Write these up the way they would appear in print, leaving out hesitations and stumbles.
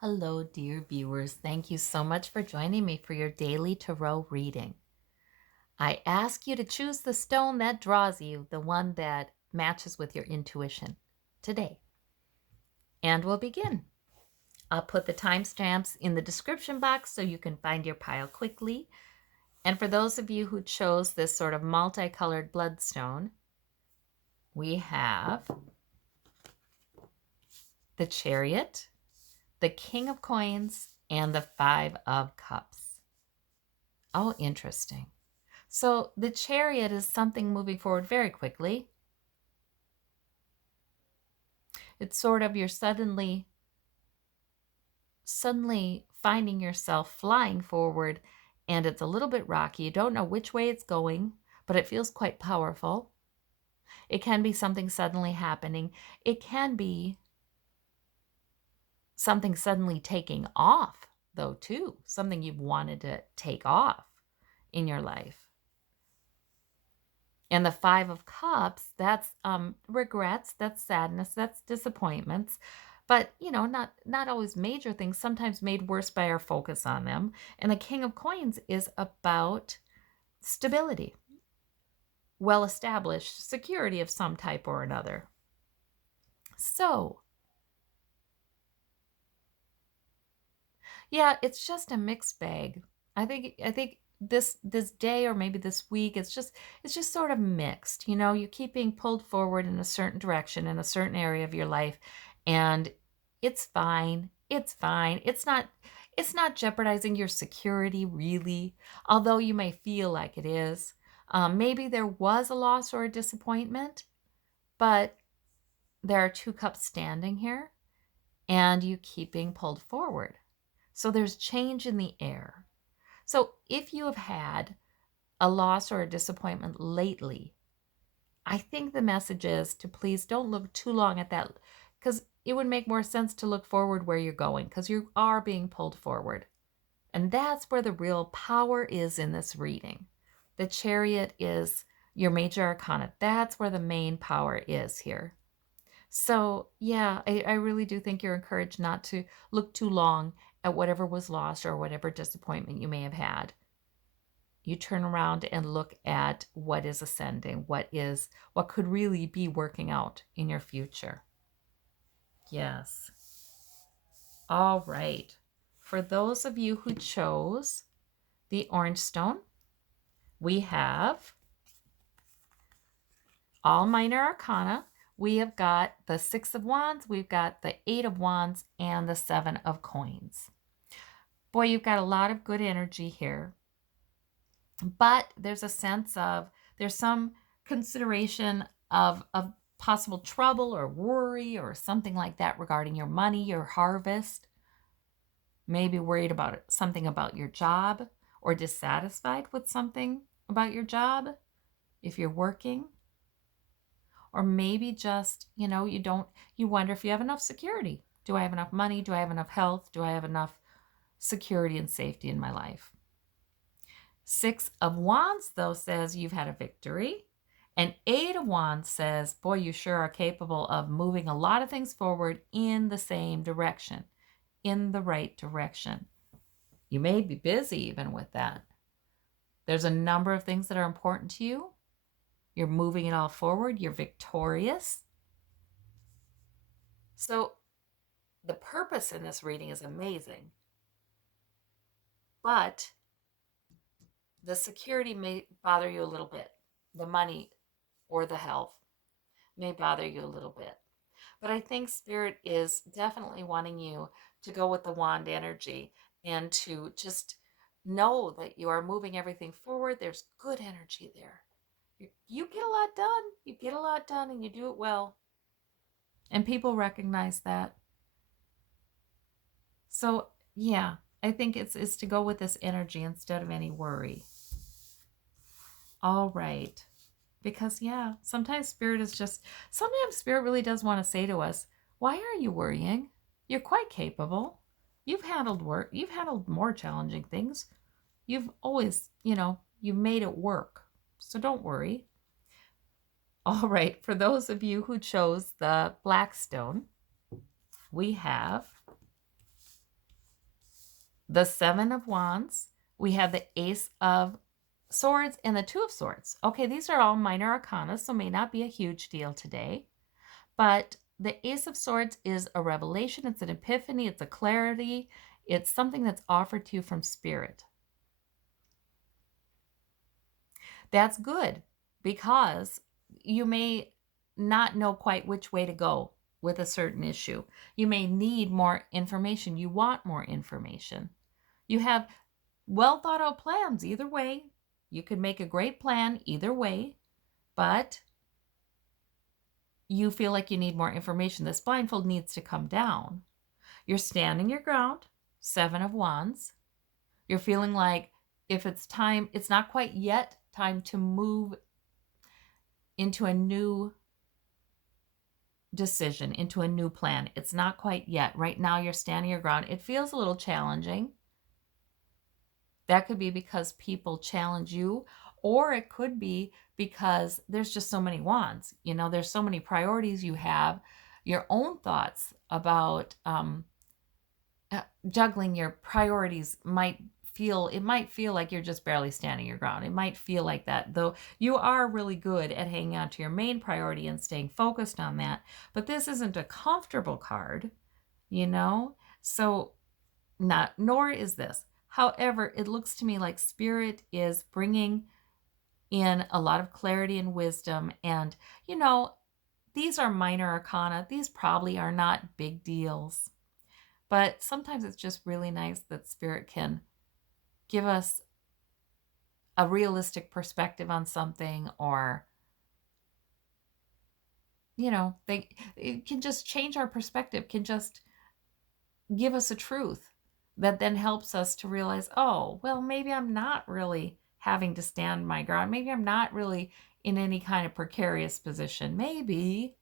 Hello, dear viewers. Thank you so much for joining me for your daily tarot reading. I ask you to choose the stone that draws you, the one that matches with your intuition today. And we'll begin. I'll put the timestamps in the description box so you can find your pile quickly. And for those of you who chose this sort of multicolored bloodstone, we have the Chariot, the King of Coins, and the Five of Cups. Oh, interesting. So the Chariot is something moving forward very quickly. It's sort of you're suddenly finding yourself flying forward, and it's a little bit rocky. You don't know which way it's going, but it feels quite powerful. It can be something suddenly happening. It can be something suddenly taking off, though, too. Something you've wanted to take off in your life. And the Five of Cups, that's regrets, that's sadness, that's disappointments. But, not always major things, sometimes made worse by our focus on them. And the King of Coins is about stability, well-established security of some type or another. So, yeah, it's just a mixed bag. I think this day or maybe this week it's just sort of mixed. You keep being pulled forward in a certain direction in a certain area of your life, and it's fine. It's fine. It's not jeopardizing your security really, although you may feel like it is. Maybe there was a loss or a disappointment, but there are two cups standing here, and you keep being pulled forward. So there's change in the air. So if you have had a loss or a disappointment lately, I think the message is to please don't look too long at that, because it would make more sense to look forward where you're going, because you are being pulled forward. And that's where the real power is in this reading. The Chariot is your major arcana. That's where the main power is here. So, yeah, I really do think you're encouraged not to look too long at whatever was lost or whatever disappointment you may have had. You turn around and look at what is ascending, what could really be working out in your future. Yes. All right. For those of you who chose the orange stone, we have all minor arcana. We have got the Six of Wands, we've got the Eight of Wands, and the Seven of Coins. Boy, you've got a lot of good energy here. But there's a sense of, there's some consideration of possible trouble or worry or something like that regarding your money, your harvest. Maybe worried about something about your job, or dissatisfied with something about your job if you're working. Or maybe just, you wonder if you have enough security. Do I have enough money? Do I have enough health? Do I have enough security and safety in my life? Six of Wands, though, says you've had a victory. And Eight of Wands says, boy, you sure are capable of moving a lot of things forward in the same direction, in the right direction. You may be busy even with that. There's a number of things that are important to you. You're moving it all forward. You're victorious. So the purpose in this reading is amazing. But the security may bother you a little bit. The money or the health may bother you a little bit. But I think Spirit is definitely wanting you to go with the wand energy and to just know that you are moving everything forward. There's good energy there. You get a lot done. You get a lot done and you do it well. And people recognize that. So, yeah, I think it's to go with this energy instead of any worry. All right. Because, yeah, sometimes Spirit really does want to say to us, why are you worrying? You're quite capable. You've handled more challenging things. You've always, you made it work. So don't worry. All right. For those of you who chose the black stone, we have the Seven of Wands, we have the Ace of Swords, and the Two of Swords. Okay, these are all minor arcana, so may not be a huge deal today. But the Ace of Swords is a revelation, it's an epiphany, it's a clarity, it's something that's offered to you from spirit. That's good because you may not know quite which way to go with a certain issue. You may need more information. You want more information. You have well thought out plans either way. You could make a great plan either way, but you feel like you need more information. This blindfold needs to come down. You're standing your ground, Seven of Wands. You're feeling like if it's time, it's not quite yet time to move into a new decision, into a new plan. It's not quite yet. Right now, you're standing your ground. It feels a little challenging. That could be because people challenge you, or it could be because there's just so many wands. You know, there's so many priorities you have, your own thoughts about juggling your priorities might feel like you're just barely standing your ground. It might feel like that, though you are really good at hanging on to your main priority and staying focused on that. But this isn't a comfortable card, you know? So not nor is this. However, it looks to me like spirit is bringing in a lot of clarity and wisdom, and you know, these are minor arcana. These probably are not big deals. But sometimes it's just really nice that spirit can give us a realistic perspective on something, or you know, it can just change our perspective, can just give us a truth that then helps us to realize, oh, well, maybe I'm not really having to stand my ground. Maybe I'm not really in any kind of precarious position. Maybe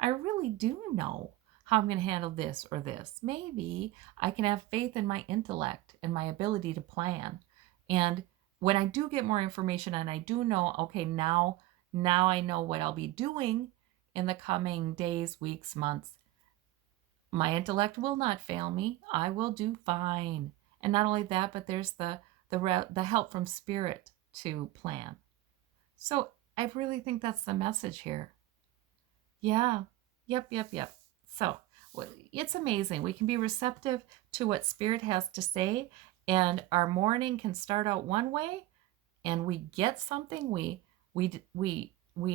I really do know how I'm going to handle this or this. Maybe I can have faith in my intellect and my ability to plan. And when I do get more information and I do know, okay, now I know what I'll be doing in the coming days, weeks, months, my intellect will not fail me. I will do fine. And not only that, but there's the help from spirit to plan. So I really think that's the message here. Yeah. Yep. So it's amazing. We can be receptive to what spirit has to say, and our morning can start out one way, and we get something. We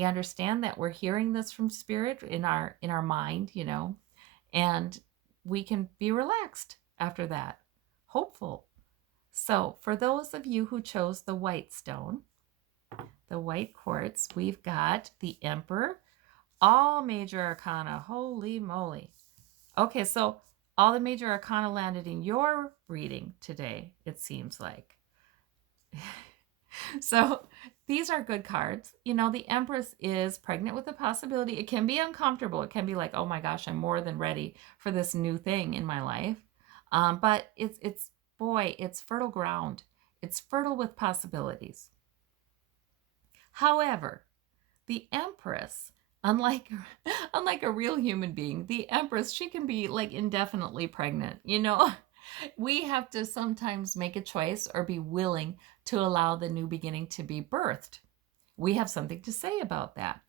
understand that we're hearing this from spirit in our mind, you know, and we can be relaxed after that, hopeful. So, for those of you who chose the white stone, the white quartz, we've got the Emperor, all major arcana. Holy moly. Okay, so all the major arcana landed in your reading today, it seems like. So these are good cards. You know, the Empress is pregnant with a possibility. It can be uncomfortable. It can be like, oh my gosh, I'm more than ready for this new thing in my life. But it's fertile ground. It's fertile with possibilities. However, the Empress, unlike unlike a real human being, the Empress, she can be like indefinitely pregnant, you know? We have to sometimes make a choice or be willing to allow the new beginning to be birthed. We have something to say about that.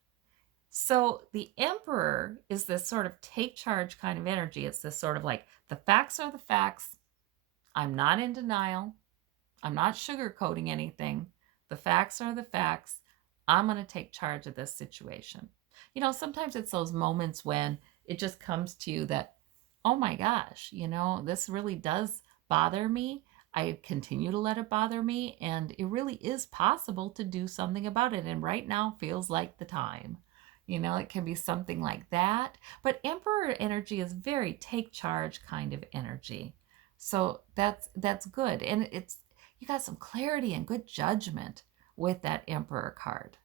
So the Emperor is this sort of take charge kind of energy. It's this sort of like, the facts are the facts. I'm not in denial. I'm not sugarcoating anything. The facts are the facts. I'm going to take charge of this situation. You know, sometimes it's those moments when it just comes to you that, oh my gosh, you know, this really does bother me. I continue to let it bother me, and it really is possible to do something about it. And right now feels like the time. You know, it can be something like that. But Emperor energy is very take charge kind of energy. So that's good. And it's, you got some clarity and good judgment with that Emperor card.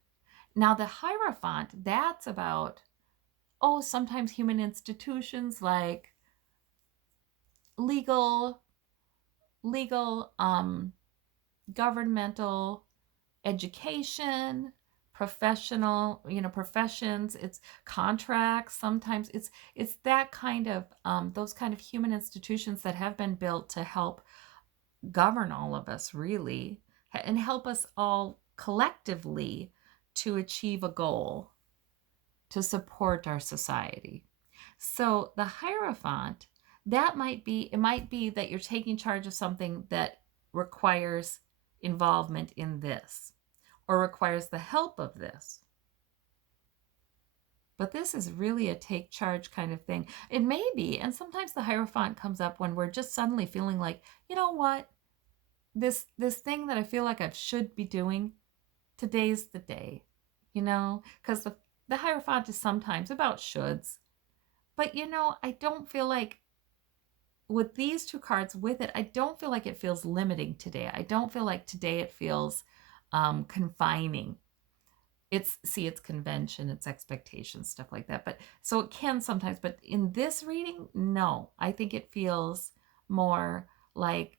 Now the Hierophant, that's about, oh, sometimes human institutions like legal, legal, governmental, education, professional, professions, it's contracts. Sometimes it's that kind of those kind of human institutions that have been built to help govern all of us, really, and help us all collectively to achieve a goal to support our society. So the Hierophant, it might be that you're taking charge of something that requires involvement in this or requires the help of this. But this is really a take charge kind of thing. It may be, and sometimes the Hierophant comes up when we're just suddenly feeling like, you know what, this thing that I feel like I should be doing, today's the day, because the Hierophant is sometimes about shoulds. But I don't feel like with these two cards with it, I don't feel like it feels limiting today. I don't feel like today it feels confining. It's convention, it's expectation, stuff like that. But so it can sometimes, but in this reading, no. I think it feels more like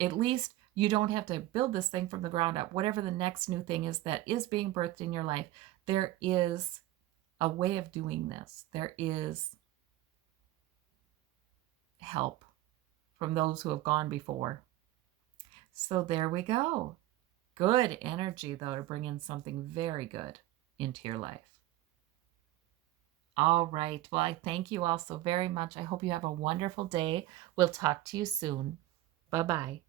at least you don't have to build this thing from the ground up. Whatever the next new thing is that is being birthed in your life, there is a way of doing this. There is help from those who have gone before. So there we go. Good energy, though, to bring in something very good into your life. All right. Well, I thank you all so very much. I hope you have a wonderful day. We'll talk to you soon. Bye-bye.